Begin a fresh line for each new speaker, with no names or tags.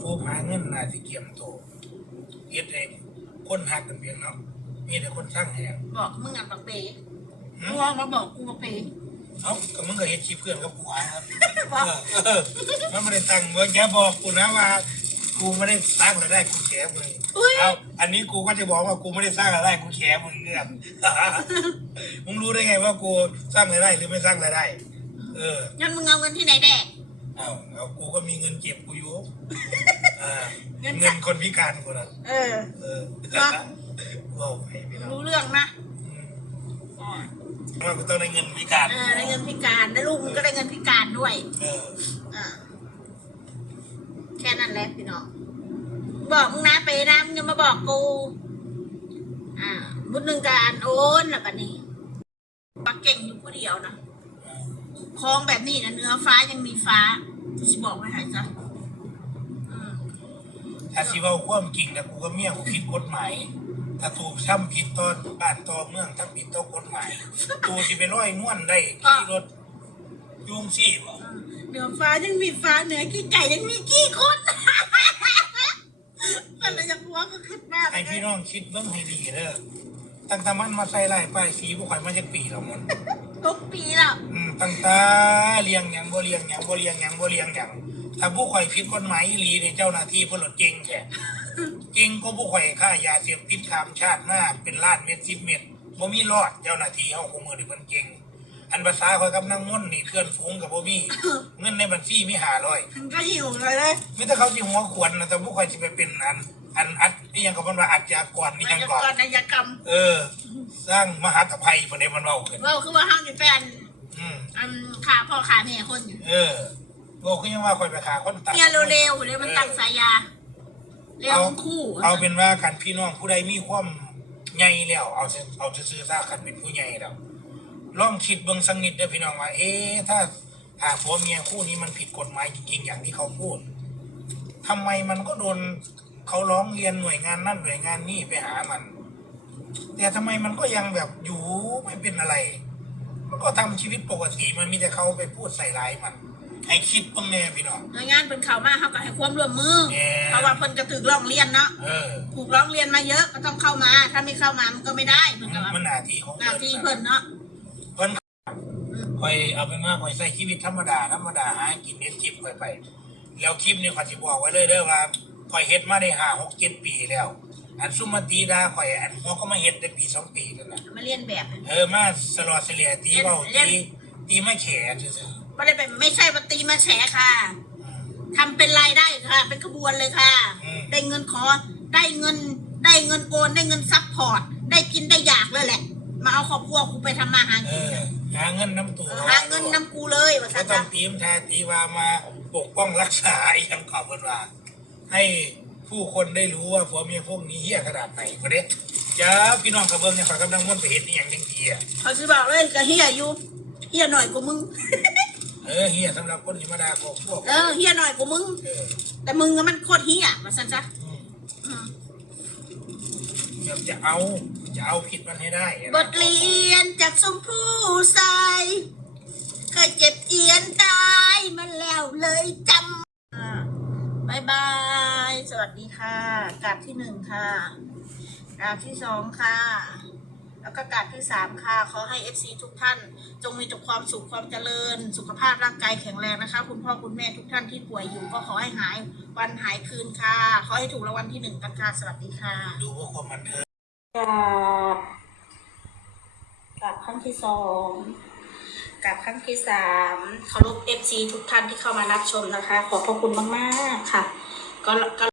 โฟกหาเงินน่าสิเกียมโตเฮ็ดให้คนหักกันเพียงเนาะมีแต่คนสร้างแหง
บอกมึงอะบักเปย์มึงลองมาบอกกูบักเปย์
เอ้าก็มึงก็เฮ็ดชีพเพื่อนกับกูอะครับ
บอก
เออมันไม่ได้ตั้งว่าอย่าบอกกูนะว่า กูไม่ได้สร้างรายได้กูแฉมึง
อุ้ย
เอาอันนี้กูก็จะบอกว่ากูไม่ได้สร้างรายได้กูแฉมึงเนี่ยมึงรู้ได้ไงว่ากูสร้างรายได้หรือไม่สร้างรายได้ เออ
งั้นมึงเอาเงินที่ไหนแดก
เอาเอากูก็มีเงินเก็บกูอยู่อ่า
เงิน
เงิ
จะ
นคนพิการกูนะ
เออ
เออ
เหรอ
ว้าวให้พี่น้อง
รู้เรื่องนะ
อืมว่ากูต้องได้เงินพิการ
เออได้เงินพิการได้ลูกมึงก็ได้เงินพิการด้วย
เออ
อ่าแค่นั้นแหละพี่น้องบอกมึงนะไปนะมึงอย่ามาบอกกู อ่าบุญหนึ่งการโอนแล้วบัดนี้ปักเก่งอยู่ผู้เดียวนะ คลองแบบนี้นะเนื้อฟ้ายังมีฟ้ากูจะบอกไว้ให้ซะอืม
ถ้าสิเว่าความจริงนะกูก็เมียกูคิดกฎหมายถ้าถูกช้ำผิดตอนบ้านตอเมืองทั้งผิดต่อกฎหมายกูสิไปร้อยนวลได้ขี่รถยุงซี่บ่
เนื้อฟ้ายังมีฟ้าเหนือขี้ไก่ยังมีขี้คนมันเลยยังหัวก็ขึ้นมาก
ไอพี่น้องคิดเบิ่งให้ดีเด้อตั้งแต่มันมาใส่ลายป้ายสีบ่ข่อยมาจากปีแล้วมัน
ทุกปีแล้ว
อืมตั้งแต่เลี้ยงหยังบ่เลี้ยงหยังบ่เลี้ยงหยังบ่เลี้ยงหยังถ้าผู้ข่อยผิดกฎหมายอีหลีเนี่ยเจ้าหน้าที่เพิ่นลดเก่งแท้เก่งก็ผู้ข่อยค่ายาเสพติดข้ามชาติมาเป็นล้านเม็ด10เม็ดบ่มีรอดเจ้าหน้าที่เฮาคงมือนี่เพิ่นเก่ง อันภาษาข่อยกับนางม่อนนี่เพื่อนฝูงกับบ่มีเงินในบัญชีมี500
มันก็หิวเลยเลย
มีแต่เขาสิหัวขวนนะแต่ผู้ข่อยสิไปเป็นอัน อันอัดอีหยังก็มันว่าอาชญากรอีห
มั
ยั
น
ง
จะ
ก่อน
ก่อน นายกรรม
เออ สร้างมหาตภัยเพิ่นได้มันเว้าขึ้น
ว่าคือว่าห้างจะเป็น
อืม
อันขาพ่อขาแม่คนอยู่
เออบอกคือยังว่าคอยไปขาคนตาย
เนี่ยเร็วๆเดี๋ยวมันตั้งสายยาเร็วทั้งคู่
เอาเป็นว่ากันพี่น้องผู้ใดมีความใหญ่แล้ว เอาเสเอาซื่อๆซะคันเป็นผู้ใหญ่แล้วลองคิดเบิ่งสักนิดเด้อพี่น้องว่า เอ๊ะถ้าถ้าผัวเมียคู่นี้มันผิดกฎหมายจริงๆอย่างที่เขาพูดทำไมมันก็โดน เขาร้องเรียนหน่วยงานนั่นหน่วยงานนี่ไปหามัน แต่ทำไมมันก็ยังแบบอยู่ไม่เป็นอะไร มันก็ทำชีวิตปกติมันมีแต่เขาไปพูดใส่ร้ายมัน ให้คิดบ้างแน่พี่น้อง
หน่วยงานเป็นข่าวมาเขาก็ให้ความร่วมมือ
แน่
เพราะว่าเพิ่นก็ถึกร้องเรียนเนาะ
เออ
ถูกร้องเรียนมาเยอะก็ต้องเข้ามา ถ้าไม่เข้ามามันก็ไม่ได้เหมือนกับว่า
มันหน้าที่ของ
หน้าที่เพิ่นเนาะ
เพิ่นคอยเอาเป็นว่าคอยใช้ชีวิตธรรมดาธรรมดาหากินเน็ตคลิปคอยไป แล้วคลิปนี้คอยสิบอกไว้เลยเด้อว่า คอยเฮ็ดมาได้ห้าหกเจ็ดปีแล้ว อันซุมมาตีดาคอยอันหัวก็มาเฮ็ดได้ปีสองปีแล้วนะ
มาเรียนแบบ
เออมาสลอดเสลียตีเบาตีตีไม่แขนซื่อ
ไม่ได้เป็นไม่ใช่ว่าตีมาแฉค่ะ
ๆอืม
ทำเป็นรายได้ค่ะ เป็นขบวนเลยค่ะ
อืม
ได้เงินขอได้เงินได้เงินโอนได้เงินซัพพอร์ต ได้กินได้อยากเลยแหละ มาเอาครอบครัวกูไปทำมาหา
เอ
กิน
อหาเงินน้ำตัว
หาเงินนำกูเลยว่า
ก็
สัก
ต้องตีมแทนตีว่ามาปกป้องรักษาอีกอย่างขอบคุณว่า ให้ผู้คนได้รู้ว่าผัวเมียพวกนี้เฮี้ยขนาดไหนก็เด้จ้าพี่น้องกระเบื้องเนี่ยขอยกำลังม่วนไปเห็นอหย่างยังทีอะ
เขาจะบอกเลยก็เฮียอยู่เฮียหน่อยกูมึง
เออเฮี้ยสำหรับคนธรรมดาของพวก
เออเฮียหน่อยกูมึง
เออ
แต่มึงอะมันโคตรเฮียมาสันซะ
อืม
อืม
เดี๋ยวจะเอาจะเอาผิดมันให้ได้อะ
บทเรียนจากสมผู้ใสเคยเจ็บเจียนตายมาแล้วเลยจำอ่าบายบายส วัสดีค่ะกราบที่หนึ่งค่ะกราบที่สองค่ะ แล้วก็กราบที่สามค่ะ ขอให้เอฟซีทุกท่าน จงมีแต่ความสุขความเจริญ สุขภาพร่างกายแข็งแรงนะคะ คุณพ่อคุณแม่ทุกท่านที่ป่วยอยู่ ก็ขอให้หายวันหายคืนค่ะ ขอให้ถูกรางวัลที่หนึ่งกันค่ะสวัสดีค่ะ
ดูพวกความบันเทิง
กราบกราบครั้งที่สองกราบครั้งที่สามเคารพเอฟซีทุกท่านที่เข้ามารับชมนะคะ ขอบพระคุณมาก ๆ ค่ะ ก็ก็